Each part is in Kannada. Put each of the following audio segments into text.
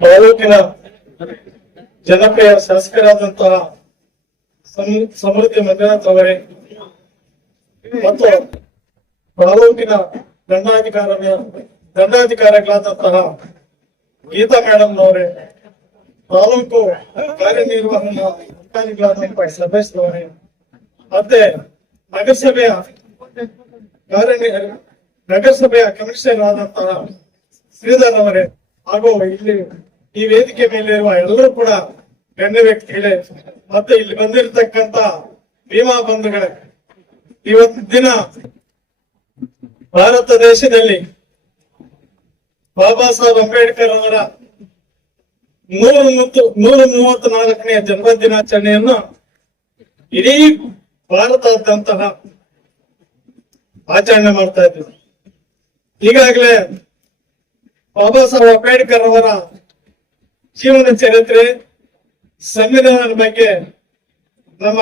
ತಾಲೂಕಿನ ಜನಪ್ರಿಯ ಶಾಸಕರಾದಂತಹ ಸಮ್- ಸಮೃದ್ಧಿ ಮಂಜುನಾಥ್ ಅವರೇ ಮತ್ತು ತಾಲೂಕಿನ ದಂಡಾಧಿಕಾರ ದಂಡಾಧಿಕಾರಿಗಳಾದಂತಹ ಗೀತಾ ಮೇಡಮ್ ಅವರೇ, ತಾಲೂಕು ಕಾರ್ಯನಿರ್ವಹಣಾ ಅಧಿಕಾರಿಗಳಾದಂತಹ ಸಭೇಶ್ ಮತ್ತೆ ನಗರಸಭೆಯ ಕಾರ್ಯ ನಗರಸಭೆಯ ಕಮಿಷನರ್ ಆದಂತಹ ಶ್ರೀಧರ್ ಅವರೇ ಹಾಗೂ ಇಲ್ಲಿ ಈ ವೇದಿಕೆ ಮೇಲೆ ಇರುವ ಎಲ್ಲರೂ ಕೂಡ ಗಣ್ಯ ವ್ಯಕ್ತಿಗಳೇ, ಮತ್ತೆ ಇಲ್ಲಿ ಬಂದಿರತಕ್ಕಂತ ಭೀಮಾ ಬಂಧುಗಳೇ, ಇವತ್ತು ದಿನ ಭಾರತ ದೇಶದಲ್ಲಿ ಬಾಬಾ ಸಾಹೇಬ್ ಅಂಬೇಡ್ಕರ್ ಅವರ ನೂರ ಮೂವತ್ತು, ನೂರ ಮೂವತ್ತ್ ನಾಲ್ಕನೇ ಜನ್ಮ ದಿನಾಚರಣೆಯನ್ನು ಇಡೀ ಭಾರತದಂತಹ ಆಚರಣೆ ಮಾಡ್ತಾ ಇದ್ದೀವಿ. ಈಗಾಗಲೇ ಬಾಬಾ ಸಾಹೇಬ್ ಅಂಬೇಡ್ಕರ್ ಅವರ ಜೀವನ ಚರಿತ್ರೆ ಸಂವಿಧಾನದ ಬಗ್ಗೆ ನಮ್ಮ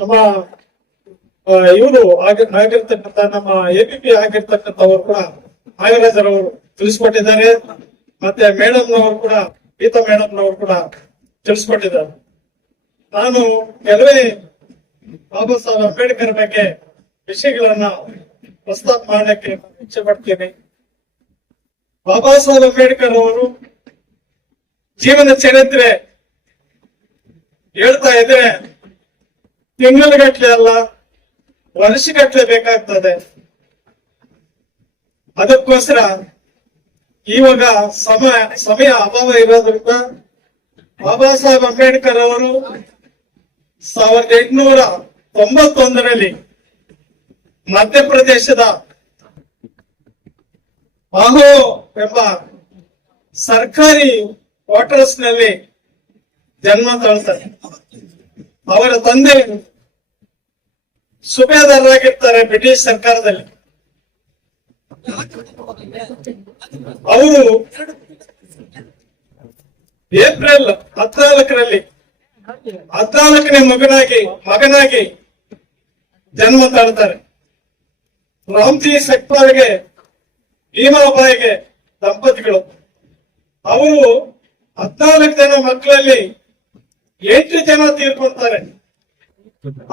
ನಮ್ಮ ಇವರು ಆಗಿರ್ತಕ್ಕಂಥ ನಮ್ಮ ಎಬಿಪಿ ಆಗಿರ್ತಕ್ಕಂಥವ್ರು ಕೂಡ ನಾಗರಾಜರವರು ತಿಳಿಸ್ಕೊಟ್ಟಿದ್ದಾರೆ. ಮತ್ತೆ ಮೇಡಮ್ ನವರು ಕೂಡ, ಗೀತಾ ಮೇಡಮ್ ನವರು ಕೂಡ ತಿಳಿಸ್ಕೊಟ್ಟಿದ್ದಾರೆ. ನಾನು ಕೆಲವೇ ಬಾಬಾ ಸಾಹೇಬ್ ಅಂಬೇಡ್ಕರ್ ಬಗ್ಗೆ ವಿಷಯಗಳನ್ನ ಪ್ರಸ್ತಾಪ ಮಾಡಕ್ಕೆ ಇಚ್ಛೆ ಪಡ್ತೇನೆ ಬಾಬಾ ಸಾಹೇಬ್ ಅಂಬೇಡ್ಕರ್ ಅವರು ಜೀವನ ಚರಿತ್ರೆ ಹೇಳ್ತಾ ಇದ್ರೆ ತಿಂಗಳಗಟ್ಲೆ ಅಲ್ಲ, ವರ್ಷಗಟ್ಲೆ ಬೇಕಾಗ್ತದೆ. ಅದಕ್ಕೋಸ್ಕರ ಇವಾಗ ಸಮಯ ಸಮಯ ಅಭಾವ ಇರೋದ್ರಿಂದ ಬಾಬಾ ಸಾಹೇಬ್ ಅಂಬೇಡ್ಕರ್ ಅವರು ಸಾವಿರದ ಎಂಟುನೂರ ತೊಂಬತ್ತೊಂದರಲ್ಲಿ ಮಧ್ಯಪ್ರದೇಶದ ಅಹೋ ಎಂಬ ಸರ್ಕಾರಿ ಕ್ವಾರ್ಟರ್ಸ್ನಲ್ಲಿ ಜನ್ಮ ತಾಳ್ತಾರೆ. ಅವರ ತಂದೆ ಸುಬೇದಾರರಾಗಿರ್ತಾರೆ ಬ್ರಿಟಿಷ್ ಸರ್ಕಾರದಲ್ಲಿ. ಅವರು ಏಪ್ರಿಲ್ ಹದಿನಾಲ್ಕರಲ್ಲಿ ಹದಿನಾಲ್ಕನೇ ಮಗನಾಗಿ ಮಗನಾಗಿ ಜನ್ಮ ತಾಳ್ತಾರೆ. ರಾಮ್ಜಿ ಸೆಕ್ಟರ್ಗೆ ಭೀಮಾಬಾಯಿಗೆ ದಂಪತಿಗಳು. ಅವರು ಹದಿನಾಲ್ಕು ಜನ ಮಕ್ಕಳಲ್ಲಿ ಎಂಟು ಜನ ತೀರ್ಕೊಳ್ತಾರೆ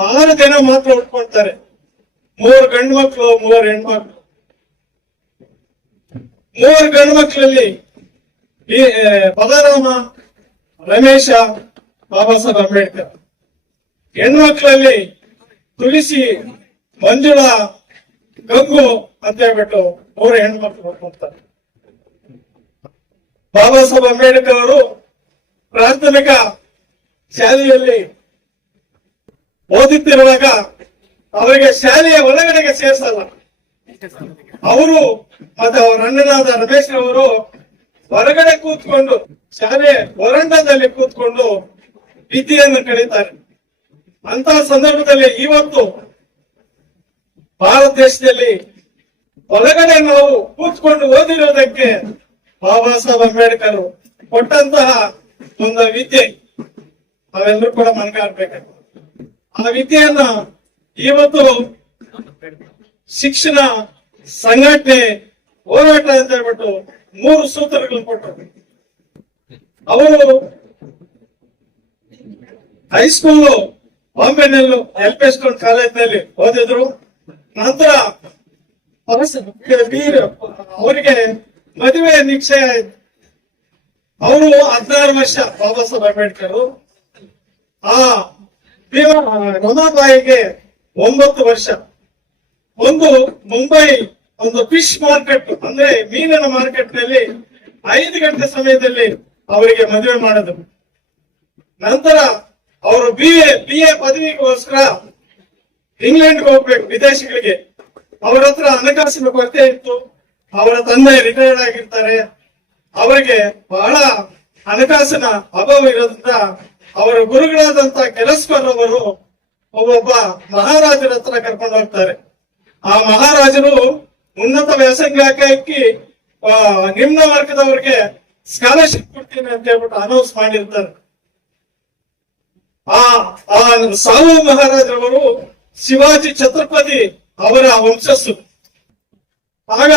ಆರು ಜನ ಮಾತ್ರ ಉಟ್ಕೊಳ್ತಾರೆ ಮೂರು ಗಂಡು ಮಕ್ಕಳು ಮೂರು ಹೆಣ್ಮಕ್ಳು. ಮೂರು ಗಂಡು ಮಕ್ಕಳಲ್ಲಿ ಬಲರಾಮ, ರಮೇಶ, ಬಾಬಾ ಸಾಹೇಬ್ ಅಂಬೇಡ್ಕರ್. ಹೆಣ್ಮಕ್ಳಲ್ಲಿ ತುಳಸಿ, ಮಂಜುಳಾ ಗಂಗು ಅಂತ ಹೇಳ್ಬಿಟ್ಟು ಅವರ ಹೆಣ್ಮಕ್ಳು ಹುಟ್ಕೊಳ್ತಾರೆ ಬಾಬಾ ಸಾಹೇಬ್ ಅಂಬೇಡ್ಕರ್ ಅವರು ಪ್ರಾಥಮಿಕ ಶಾಲೆಯಲ್ಲಿ ಓದುತ್ತಿರುವಾಗ ಅವರಿಗೆ ಶಾಲೆಯ ಒಳಗಡೆಗೆ ಸೇರಿಸಲ್ಲ. ಅವರು ಮತ್ತೆ ಅವರ ಅಣ್ಣನಾದ ರಮೇಶ್ ಅವರು ಹೊರಗಡೆ ಕೂತ್ಕೊಂಡು ಶಾಲೆ ಹೊರಂಡದಲ್ಲಿ ಕೂತ್ಕೊಂಡು ಭೀತಿಯನ್ನು ಕಳೀತಾರೆ ಅಂತ ಸಂದರ್ಭದಲ್ಲಿ ಇವತ್ತು ಭಾರತ ದೇಶದಲ್ಲಿ ಹೊರಗಡೆ ನಾವು ಕೂತ್ಕೊಂಡು ಓದಿರೋದಕ್ಕೆ ಬಾಬಾ ಸಾಹೇಬ್ ಅಂಬೇಡ್ಕರ್ ಕೊಟ್ಟಂತಹ ಒಂದು ವಿದ್ಯೆ ನಾವೆಲ್ಲರೂ ಕೂಡ ಮನಗಾಡ್ಬೇಕು ಆ ವಿದ್ಯೆಯನ್ನ ಇವತ್ತು ಶಿಕ್ಷಣ ಸಂಘಟನೆ ಹೋರಾಟ ಅಂತ ಹೇಳ್ಬಿಟ್ಟು ಮೂರು ಸೂತ್ರಗಳು ಕೊಟ್ಟರು. ಅವರು ಹೈಸ್ಕೂಲು ಬಾಂಬೆನಲ್ಲೂ ಎಲ್ ಪಿ ಸ್ಕೂಲ್ ಕಾಲೇಜ್ನಲ್ಲಿ ಓದಿದ್ರು. ನಂತರ ಅವರಿಗೆ ಮದುವೆ ನಿಕ್ಷೆ ಅವರು ಹದಿನಾರು ವರ್ಷ ಬಾಬಾ ಸಾಹೇಬ್ ಅಂಬೇಡ್ಕರ್ ಆ ರಮಾಬಾಯಿಗೆ ಒಂಬತ್ತು ವರ್ಷ. ಒಂದು ಮುಂಬೈ, ಒಂದು ಫಿಶ್ ಮಾರ್ಕೆಟ್, ಅಂದ್ರೆ ಮೀನಿನ ಮಾರ್ಕೆಟ್ನಲ್ಲಿ ಐದು ಗಂಟೆ ಸಮಯದಲ್ಲಿ ಅವರಿಗೆ ಮದುವೆ ಮಾಡಿದ್ರು. ನಂತರ ಅವರು ಬಿ ಎ ಬಿ ಎ ಪದವಿಗೋಸ್ಕರ ಇಂಗ್ಲೆಂಡ್ಗೆ ಹೋಗ್ಬೇಕು, ವಿದೇಶಗಳಿಗೆ. ಅವರ ಹತ್ರ ಹಣಕಾಸಿನ ಕೊರತೆ ಇತ್ತು. ಅವರ ತಂದೆ ರಿಟೈರ್ಡ್ ಆಗಿರ್ತಾರೆ. ಅವರಿಗೆ ಬಹಳ ಹಣಕಾಸಿನ ಅಭಾವ ಇರೋದ್ರಿಂದ ಅವರ ಗುರುಗಳಾದಂತ ಅವರು ಒಬ್ಬೊಬ್ಬ ಮಹಾರಾಜರ ಹತ್ರ ಕರ್ಕೊಂಡು ಹೋಗ್ತಾರೆ. ಆ ಮಹಾರಾಜರು ಉನ್ನತ ವ್ಯಾಸಂಗಕ್ಕೆ ನಿಮ್ನ ವರ್ಗದವ್ರಿಗೆ ಸ್ಕಾಲರ್ಶಿಪ್ ಕೊಡ್ತೀನಿ ಅಂತ ಹೇಳ್ಬಿಟ್ಟು ಅನೌನ್ಸ್ ಮಾಡಿರ್ತಾರೆ. ಆ ಆ ಸಾವು ಮಹಾರಾಜರವರು ಶಿವಾಜಿ ಛತ್ರಪತಿ ಅವರ ವಂಶಸ್ಸು. ಆಗ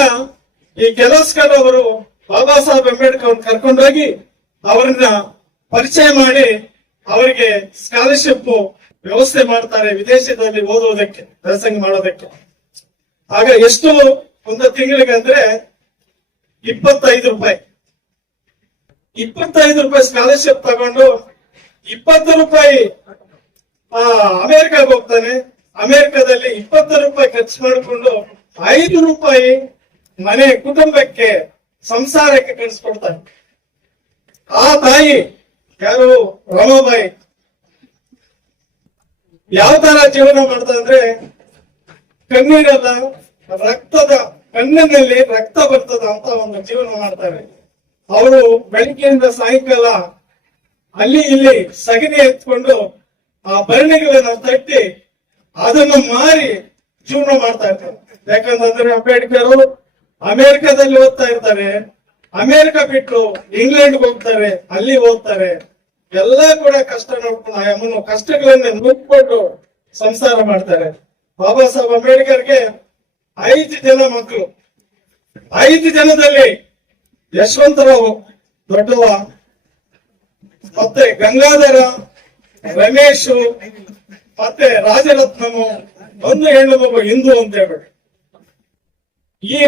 ಈ ಕೆಲಸ್ಕರ್ ಅವರು ಬಾಬಾ ಸಾಹೇಬ್ ಅಂಬೇಡ್ಕರ್ ಕರ್ಕೊಂಡೋಗಿ ಅವರನ್ನ ಪರಿಚಯ ಮಾಡಿ ಅವರಿಗೆ ಸ್ಕಾಲರ್ಶಿಪ್ ವ್ಯವಸ್ಥೆ ಮಾಡ್ತಾರೆ ವಿದೇಶದಲ್ಲಿ ಓದುವುದಕ್ಕೆ ವ್ಯಾಸಂಗ ಮಾಡೋದಕ್ಕೆ. ಆಗ ಎಷ್ಟು ಒಂದು ತಿಂಗಳಿಗೆ ಅಂದ್ರೆ ಇಪ್ಪತ್ತೈದು ರೂಪಾಯಿ. ಇಪ್ಪತ್ತೈದು ರೂಪಾಯಿ ಸ್ಕಾಲರ್ಶಿಪ್ ತಗೊಂಡು ಇಪ್ಪತ್ತು ರೂಪಾಯಿ ಅಮೆರಿಕಾಗ ಹೋಗ್ತಾನೆ. ಅಮೆರಿಕದಲ್ಲಿ ಇಪ್ಪತ್ತು ರೂಪಾಯಿ ಖರ್ಚು ಮಾಡಿಕೊಂಡು ಐದು ರೂಪಾಯಿ ಮನೆ ಕುಟುಂಬಕ್ಕೆ ಸಂಸಾರಕ್ಕೆ ಕಳಿಸ್ಕೊಡ್ತಾರೆ. ಆ ತಾಯಿ ಯಾರು? ರಮಾಬಾಯಿ. ಯಾವ ತರ ಜೀವನ ಮಾಡ್ತಾ ಅಂದ್ರೆ ಕಣ್ಣೀರಲ್ಲ, ರಕ್ತದ ಕಣ್ಣಿನಲ್ಲಿ ರಕ್ತ ಬರ್ತದ ಅಂತ ಒಂದು ಜೀವನ ಮಾಡ್ತಾರೆ. ಅವರು ಬೆಳಿಗ್ಗೆಯಿಂದ ಸಾಯಂಕಾಲ ಅಲ್ಲಿ ಇಲ್ಲಿ ಸಗಣಿ ಎತ್ಕೊಂಡು ಆ ಭರಣಿಗಳನ್ನ ತಟ್ಟಿ ಅದನ್ನು ಮಾರಿ ಜೀವನ ಮಾಡ್ತಾ ಇರ್ತಾರೆ. ಯಾಕಂತಂದ್ರೆ ಅಂಬೇಡ್ಕರ್ ಅಮೆರಿಕದಲ್ಲಿ ಓದ್ತಾ ಇರ್ತಾರೆ. ಅಮೆರಿಕ ಬಿಟ್ಟು ಇಂಗ್ಲೆಂಡ್ ಹೋಗ್ತಾರೆ, ಅಲ್ಲಿ ಹೋಗ್ತಾರೆ ಎಲ್ಲ ಕೂಡ ಕಷ್ಟ ನೋಡ್ಕೊಂಡು ಅಮ್ಮನ ಕಷ್ಟಗಳನ್ನ ನುಗ್ಕೊಂಡು ಸಂಸಾರ ಮಾಡ್ತಾರೆ. ಬಾಬಾ ಸಾಹೇಬ್ ಅಂಬೇಡ್ಕರ್ಗೆ ಐದು ಜನ ಮಕ್ಕಳು. ಐದು ಜನದಲ್ಲಿ ಯಶವಂತರಾವ್ ದೊಡ್ಡವ, ಮತ್ತೆ ಗಂಗಾಧರ, ರಮೇಶ್ ಮತ್ತೆ ರಾಜರತ್ನನು ಒಂದು ಹೆಣ್ಣು ಮಗು ಹಿಂದೂ ಅಂತ ಹೇಳ್ಬಿಟ್ಟು ಈ